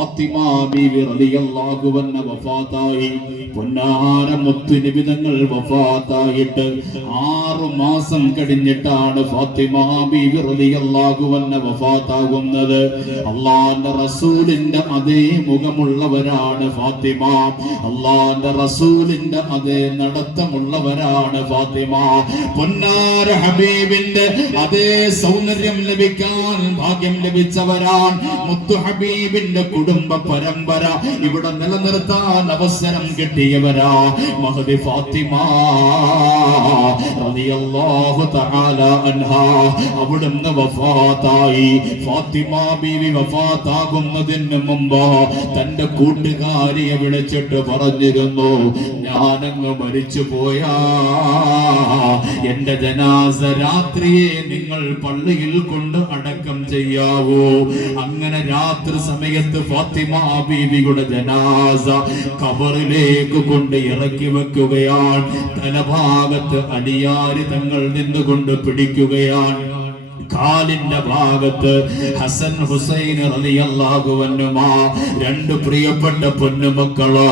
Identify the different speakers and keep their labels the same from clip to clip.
Speaker 1: ഫാത്തിമ ബീവി റളിയല്ലാഹു അൻഹ വഫാത്തായി. പൊന്നാര മുത്തുനിബിതങ്ങൾ വഫാത്തായിട്ട് ആറു മാസം കഴിഞ്ഞിട്ടാണ് ഫാത്തിമ ബീവി റളിയല്ലാഹു അൻഹ വഫാത്താകുന്നത്. അള്ളാന്റെ റസൂലിന്റെ അതേ മുഖമുള്ളവരാണ് ഫാത്തിമ. അള്ളാന്റെ റസൂലിന്റെ അതേ നടത്തമുള്ളവരാണ് ഫാത്തിമ. പൊന്നാര ഹബീബിന്റെ അതേ സൗന്ദര്യം ലഭിക്കാൻ ഭാഗ്യം ലഭിച്ചവരാണ് മുത്തു ഹബീബിന്റെ കുടുംബ പരമ്പര ഇവിടെ നിലനിർത്താൻ അവസരം കിട്ടിയവരാ. മഹദി ഫാത്തിമ റളിയല്ലാഹു അവിടുന്ന് വഫാത്തായി. ഫാത്തിമ ബീവി വഫാത്താകുന്നതിന് മുമ്പ് തന്റെ കൂട്ടുകാരിയെ വിളിച്ചിട്ട് പറഞ്ഞിരുന്നു ഞാനങ്ങ് മരിച്ചു പോയാ. എന്റെ ജനാസ രാത്രിയെ നിങ്ങൾ പള്ളിയിൽ കൊണ്ട് അടക്കം ചെയ്യാവോ. അങ്ങനെ രാത്രി സമയത്ത് ഫാത്തിമ ബീവിയുടെ ജനാസ കബറിലേക്ക് കൊണ്ട് ഇറക്കി വെക്കുകയാണ്. തലഭാഗത്ത് അടിയാരി തങ്ങൾ നിന്നുകൊണ്ട് പിടിക്കുകയാണ്. കാലിന്റെ ഭാഗത്ത് ഹസൻ ഹുസൈൻ റളിയല്ലാഹു അൻഹുമാ രണ്ട് പ്രിയപ്പെട്ട പൊന്നുമക്കളോ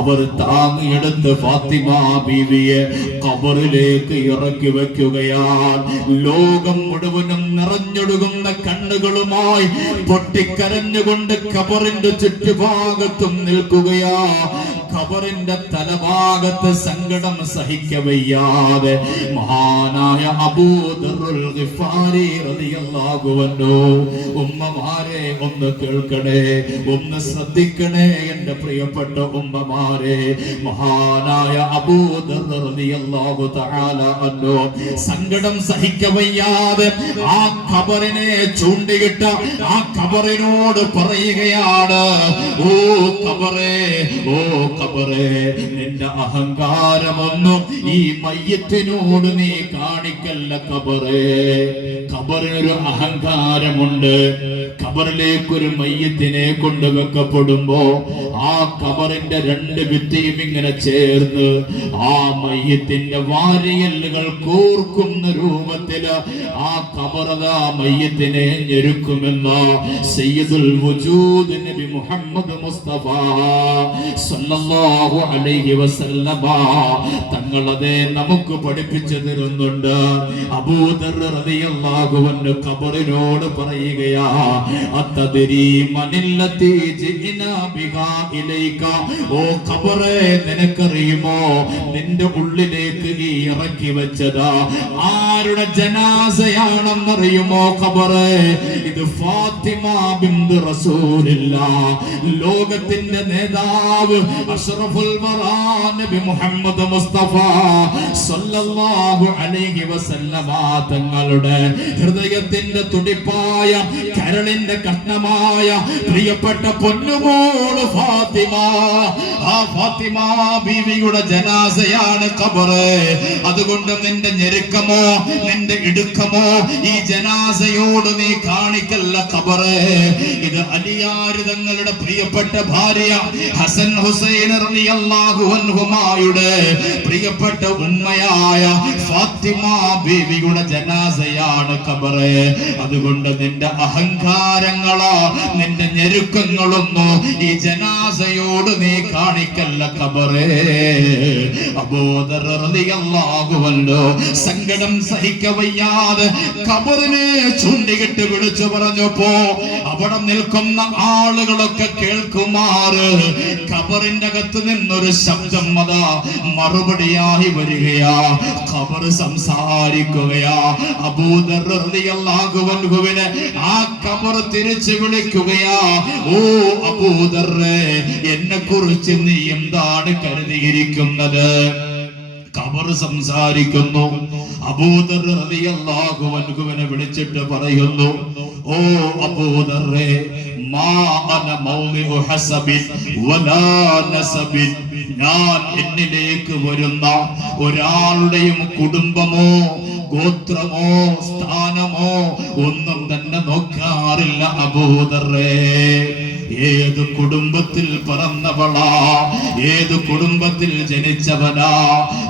Speaker 1: അവർ താങ്ങിയെടുത്ത് ഫാത്തിമ ബീവിയെ ഖബറിലേക്ക് ഇറക്കി വെക്കുകയാണ് ലോകം മുഴുവനും നിറഞ്ഞൊടുകുന്ന കണ്ണുകളുമായി പൊട്ടിക്കരഞ്ഞുകൊണ്ട് ഖബറിന്റെ ചുറ്റുഭാഗത്തും നിൽക്കുകയാ. ഖബറിന്റെ തലഭാഗത്ത് സങ്കടം സഹിക്കവയ്യാതെ മഹാനായ അബൂദറുൽ ഗിഫാരി റളിയല്ലാഹു അൻഹു ഉമ്മമാരെ ഒന്ന് കേൾക്കണേ ഒന്ന് ശ്രദ്ധിക്കണേ എന്റെ പ്രിയപ്പെട്ട ഉമ്മമാരെ. മഹാനായ അബൂദർ റളിയല്ലാഹു തആല അൻഹു സങ്കടം സഹിക്കവയ്യാതെ ആ ഖബറിനെ ചൂണ്ടിയിട്ട ആ ഖബറിനോട് പറയുകയാണ് ഓ ഖബറേ ഓ ഖബറേ നിന്റെ അഹങ്കാരമൊന്നും ഈ മയ്യത്തിനോട് നീ കാണിക്കല്ല ഖബറേ. ഖബറിനൊരു അഹങ്കാരമുണ്ട്. ഖബറിലേക്ക് ഒരു മയ്യത്തിനെ കൊണ്ടുവെക്കപ്പെടുമ്പോ ആ ഖബറിന്റെ രണ്ട് ഭിത്തിയും ഇങ്ങനെ ചേർന്ന് ആ മയ്യത്തിന്റെ വാരിയല്ലുകൾ കോർക്കുന്ന രൂപത്തിൽ ആ ഖബറത മയ്യത്തിനെ ഞെരുക്കുമെന്ന് സയ്യിദുൽ വജൂദ് നബി മുഹമ്മദ് മുസ്തഫ സല്ലല്ലാഹു അലൈഹി വസല്ലമ. തങ്ങളതെ നമുക്ക് പഠിപ്പിച്ചു തരുന്നുണ്ട് അബൂദർ റളിയല്ലാഹു അൻഹു ഖബറിനോട് പറയുകയാ അത്തദരി മനില്ലതി ജിഇനാ ബിഹാ ഇലൈക. ഓ ഖബറേ നിനക്കറിയുമോ? നിന്റെ ഉള്ളിലേക്ക് ഈ ഇറക്കി വെച്ചതാ. ആരുടെ ജനാസയാണെന്നറിയുമോ ഖബറേ? ഇത് ഫാത്തിമ ബിന്ത് റസൂലില്ല. ലോകത്തിന്റെ നേതാവ് അഷ്റഫുൽ നബി മുഹമ്മദ് മുസ്തഫ സല്ലല്ലാഹു അലൈഹി വസല്ലമ. തങ്ങളുടെ ഹൃദയത്തിന്റെ തുടിപ്പായ കരളിന്റെ കഷ്ണമായ പ്രിയപ്പെട്ട പൊന്നുമോൾ ഫാത്തിമ. ആ ഫാത്തിമ ബീവിയുടെ ജനാസയാണ് ഖബറ് അതുകൊണ്ട് നിന്റെ ഞെരുക്കമോ നിന്റെ ഇടുക്കമോ ഈ ജനാസയോട് നീ കാണിക്കല്ല ഖബറ് ഇത് അലിയാര് തങ്ങളുടെ പ്രിയപ്പെട്ട ഭാര്യ ഹസൻ ഹുസൈൻ അൻഹുമായുടെ പ്രിയപ്പെട്ട ഉമ്മയായ ഫാത്തിമ ബീവിയുടെ ജനാസയാണ് കബറ് അതുകൊണ്ട് നിന്റെ അഹങ്കാരങ്ങളോ നിന്റെ ഞെരുക്കങ്ങളൊന്നോ ഈ ജനാസയോട് നീ കാണിക്കല്ല കബറേ അൻഹു സങ്കടം സഹിക്കവയ്യാതെ കബറിനെ ചൂണ്ടികിട്ട് വിളിച്ചു പറഞ്ഞപ്പോ അവിടെ നിൽക്കുന്ന ആളുകളൊക്കെ കേൾക്കുമാറ്. കബറിന്റെ അകത്ത് നിന്നൊരു ശബ്ദം അതാ മറുപടിയായി വരികയാ. കബർ സംസാരിക്കുകയാ. അബൂദർ ആ ഖബർ തിരിച്ചു വിളിക്കുകയാ ഓ അബൂദറേ എന്നെ കുറിച്ച് നീ എന്താണ് കരുതിയിരിക്കുന്നത്? ഖബർ സംസാരിക്കുന്നു. അബൂദർ റളിയല്ലാഹു അൻഹുവിനെ വിളിച്ചിട്ട് പറയുന്നു ഓ അബൂദറേ മാ വലാ ഞാൻ എന്നിലേക്ക് വരുന്ന ഒരാളുടെയും കുടുംബമോ ഗോത്രമോ സ്ഥാനമോ ഒന്നും തന്നെ നോക്കാറില്ല അബൂദറേ. ഏത് കുടുംബത്തിൽ പിറന്നവളാ ഏത് കുടുംബത്തിൽ ജനിച്ചവനാ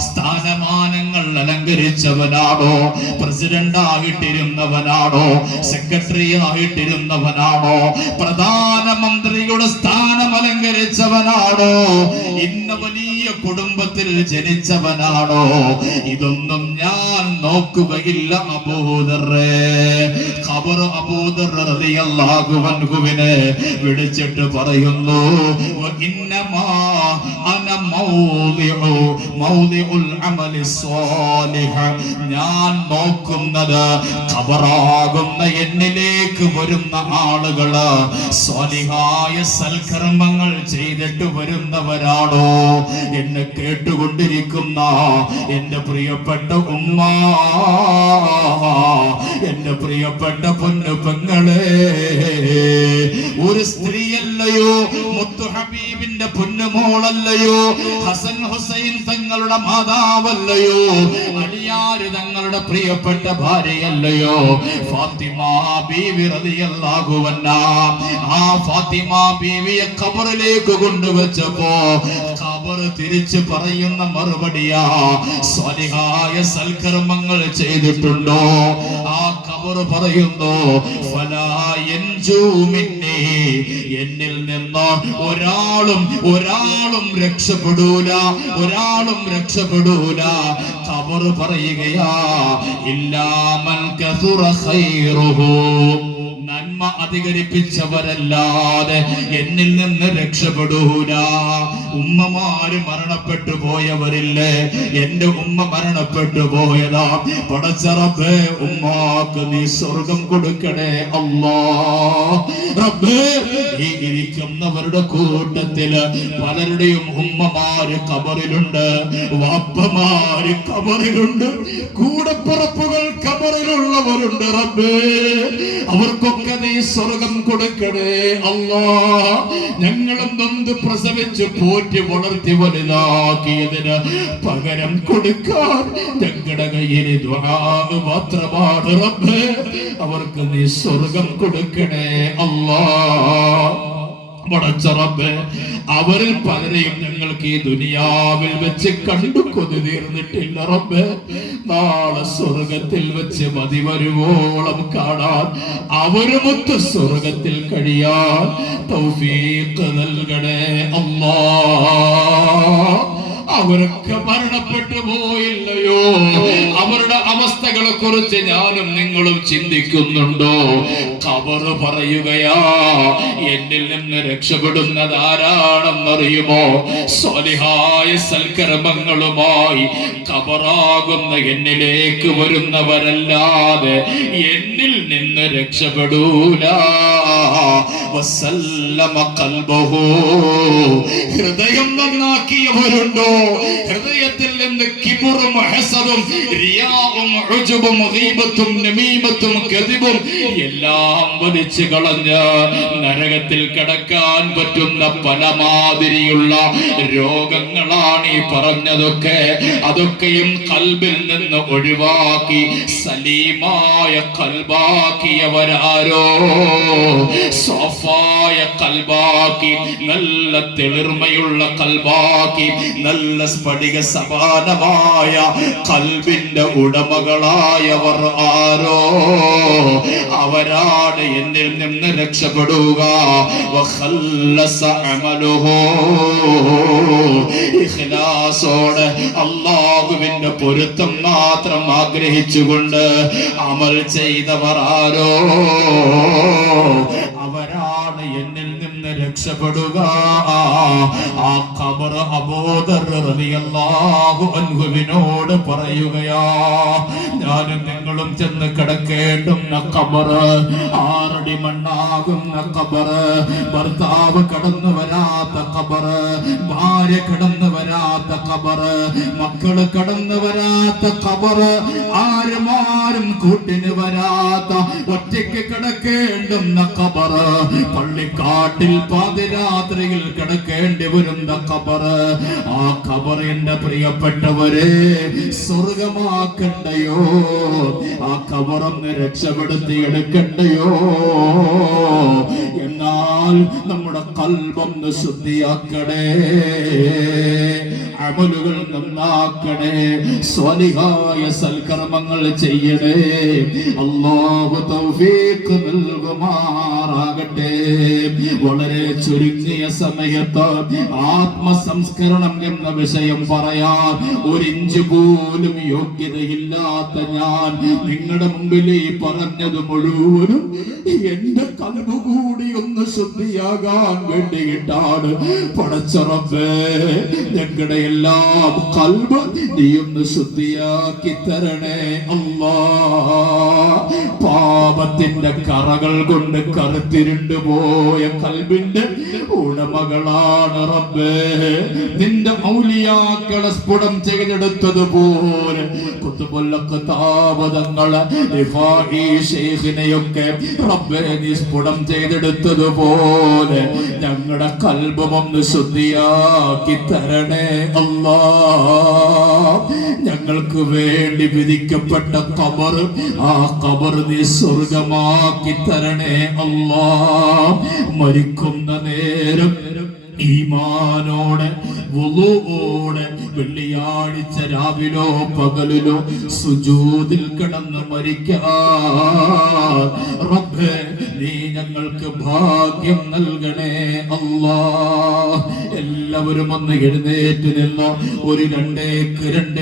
Speaker 1: സ്ഥാനമാനങ്ങൾ അലങ്കരിച്ചവനാണോ പ്രസിഡന്റ് ആയിട്ടിരുന്നവനാണോ സെക്രട്ടറി ആയിട്ടിരുന്നവനാണോ പ്രധാനമന്ത്രിയുടെ സ്ഥാനം അലങ്കരിച്ചവനാണോ ഇന്ന വലിയ കുടുംബത്തിൽ ജനിച്ചവനാണോ ഇതൊന്നും ഞാൻ നോക്കുകയില്ല വിളിച്ചിട്ട് പറയുന്നു "വ ഇന്നമാ അന മൗദിഉ മൗദിഉൽ അമലി സ്വാലിഹ്. ഞാൻ നോക്കുന്നത് ഖബറാകുന്ന എന്നിലേക്ക് വരുന്ന ആളുകൾ സ്വാലിഹായ സൽക്കർമ്മങ്ങൾ ചെയ്തിട്ട് വരുന്നവരാണോ എന്നെ കേട്ടുകൊണ്ടിരിക്കുന്ന എന്റെ പ്രിയപ്പെട്ട ഉമ്മ. എന്റെ പ്രിയപ്പെട്ട പൊന്നു പെങ്ങളെ ഒരു സ്ത്രീയല്ലയോ മുത്തു ഹബീബിന്റെ പൊന്നുമോളല്ലയോ ഹസൻ ഹുസൈൻ തങ്ങളുടെ മാതാവല്ലയോ അടിയാര് തങ്ങളുടെ പ്രിയപ്പെട്ട ഭാര്യയല്ലയോ ഫാത്തിമ ആ ഫാത്തിമ ബീവിയെ ഖബറിലേക്ക് കൊണ്ടുവച്ചപ്പോ ഖബർ തിരിച്ചു പറയുന്ന മറുപടിയാ സ്വാലിഹായ സൽക്കർമ്മങ്ങൾ ചെയ്തിട്ടുണ്ടോ? ആ ഖബർ പറയുന്നു എന്നിൽ നിന്ന് ഒരാളും ഒരാളും രക്ഷപ്പെടൂല ഒരാളും രക്ഷപ്പെടൂല. ഖബർ പറയുകയാ ഇല്ലാമൽ നന്മ അധികരിപ്പിച്ചവരല്ലാതെ എന്നിൽ നിന്ന് രക്ഷപ്പെടൂല. ഉമ്മമാര് മരണപ്പെട്ടു പോയവരില്ലേ? എന്റെ ഉമ്മ മരണപ്പെട്ടു പോയതാ. പടച്ചറബേ ഉമ്മാക്ക് നീ സ്വർഗം കൊടുക്കണേ അല്ലാ. ഈ ഇരിക്കുന്നവരുടെ കൂട്ടത്തിൽ പലരുടെയും ഉമ്മമാര് കബറിലുണ്ട് വാപ്പമാര് കബറിലുണ്ട് കൂടപ്പുറപ്പുകൾ കബറിലുള്ളവരുണ്ട് റബ്ബേ. അവർക്കൊക്കെ നീ സ്വർഗം കൊടുക്കണേ അല്ലാ. ഞങ്ങളും നൊന്ത് പ്രസവിച്ച് പോറ്റി വളർത്തി വലുതാക്കിയതിന് പകരം കൊടുക്കാൻ ഞങ്ങളുടെ കയ്യിൽ മാത്രമാണ് അവർക്ക് നീ സ്വർഗം കൊടുക്കണേ അല്ലാ. പടച്ചറബ് അവരിൽ പലരെയും ഞങ്ങൾക്ക് ഈ ദുനിയാവിൽ വെച്ച് കണ്ടു കൊതി തീർന്നിട്ടില്ല റബ്ബ്. നാളെ സ്വർഗത്തിൽ വെച്ച് മതി വരുവോളം കാണാൻ. അവരുമൊത്ത് സ്വർഗത്തിൽ കഴിയാൻ തൗഫീഖ് നൽകണേ അല്ലാ അവരൊക്കെ മരണപ്പെട്ടു പോയില്ലയോ? അവരുടെ അവസ്ഥകളെ കുറിച്ച് ഞാനും നിങ്ങളും ചിന്തിക്കുന്നുണ്ടോ? കബറ് പറയുകയാ എന്നിൽ നിന്ന് രക്ഷപ്പെടുന്നത് ആരാണെന്നറിയുമോ? സ്വലിഹായ സൽക്കർമ്മങ്ങളുമായി കബറാകുന്ന എന്നിലേക്ക് വരുന്നവരല്ലാതെ എന്നിൽ നിന്ന് രക്ഷപ്പെടൂല. ഹൃദയം നന്നാക്കിയവരുണ്ടോ? ഹൃദയത്തിൽ നിന്ന് കിബുറും ഹസദും റിയാവും ഉജുബും ഗീബത്തും നമീമത്തും കദിബും എല്ലാം വലിച്ചു കളഞ്ഞ് നരകത്തിൽ കിടക്കാൻ പറ്റുന്ന പലമാതിരിയുള്ള രോഗങ്ങളാണ് ഈ പറഞ്ഞതൊക്കെ. അതൊക്കെയും കൽബിൽ നിന്ന് ഒഴിവാക്കി സലീമായ കൽബാക്കിയവരാരോ? സോഫായ കൽബാക്കി നല്ല തെളിർമയുള്ള കൽബാക്കി നല്ല സ്ഫടിക സമാനമായ കൽബിന്റെ ഉടമകളായവർ ആരോ? അവരാണ് എന്നിൽ നിന്ന് രക്ഷപ്പെടുക. അള്ളാഹുവിന്റെ പൊരുത്തം മാത്രം ആഗ്രഹിച്ചുകൊണ്ട് അമൽ ചെയ്തവർ ആരോ? എന്നിൽ നിന്ന് രക്ഷപ്പെടുക. ആ ഖബർ അബോധർ റളിയല്ലാഹു അൻഹുവിനോട് പറയുകയാ ഞാനും നിങ്ങളും ചെന്ന് കിടക്കേണ്ടുന്ന ഖബർ ആറടി മണ്ണാകുന്ന ഖബർ ഭർത്താവ് കടന്നു വരാത്ത ഖബർ ഭാര്യ കടന്നു വരാത്ത ഖബർ മക്കൾ കടന്നു വരാത്ത ഖബർ ആരും ആരും കൂട്ടിന് വരാത്ത ഒറ്റയ്ക്ക് കിടക്കേണ്ടുന്ന കബർ പള്ളിക്കാട്ടിൽ പാതിരാത്രിയിൽ കിടക്കേണ്ടി വരുന്ന കബർ ആ കബർ എന്റെ പ്രിയപ്പെട്ടവരെ സ്വർഗമാക്കണ്ടയോ? ആ കബറൊന്ന് രക്ഷപ്പെടുത്തി എടുക്കണ്ടയോ? എന്നാൽ നമ്മുടെ കൽബൊന്ന് ശുദ്ധിയാക്കണേ. അമലുകൾ നന്നാക്കണേ സ്വലിഹായ സൽക്കർമ്മങ്ങൾ ചെയ്യണേ. അള്ളാഹു തൗഫീഖ് നൽകുമാറാകട്ടെ. വളരെ ചുരുങ്ങിയ സമയത്ത് ആത്മസംസ്കരണം എന്ന വിഷയം പറയാൻ ഒരിഞ്ച് പോലും യോഗ്യതയില്ലാത്ത ഞാൻ നിങ്ങളുടെ മുമ്പിൽ ഈ പറഞ്ഞത് മുഴുവനും എന്റെ കലവ് കൂടി ഒന്ന് ശുദ്ധിയാകാൻ വേണ്ടിയിട്ടാണ്. പടച്ചറബേ ഞങ്ങളുടെ എല്ലാം കൽബ് നീ ഒന്ന് ശുദ്ധിയാക്കി തരണേ അല്ലാ. പാപത്തിന്റെ കറകൾ കൊണ്ട് കറുത്തിരുണ്ടു പോയ കൽബിന്റെ ഉടമകളാണ് റബ്ബേ. നിന്റെ ഔലിയാക്കളെ സ്ഫുടം ചെയ്തെടുത്തതുപോലെ ശേഖിനെയൊക്കെ റബ്ബേ നീ സ്ഫുടം ചെയ്തെടുത്തതുപോലെ ഞങ്ങളുടെ കൽബം ഒന്ന് ശുദ്ധിയാക്കി തരണേ ഞങ്ങൾക്ക് വേണ്ടി വിധിക്കപ്പെട്ട കബർ ആ കബർ നീ സ്വർഗമാക്കി തരണേ അല്ലാ മരിക്കുന്ന നേരം ഈമാനോടെ വുളുവോടെ വെള്ളിയാഴ്ച രാവിലോ പകലിലോ സുജൂദിൽ കിടന്ന് മരിക്കാൻ. റബ്ബേ നീ ഞങ്ങൾക്ക് ഭാഗ്യം നൽകണേ അല്ലാ. എല്ലാവരും ഒന്ന് എഴുന്നേറ്റ് നിന്നോ ഒരു രണ്ടേക്ക് രണ്ട്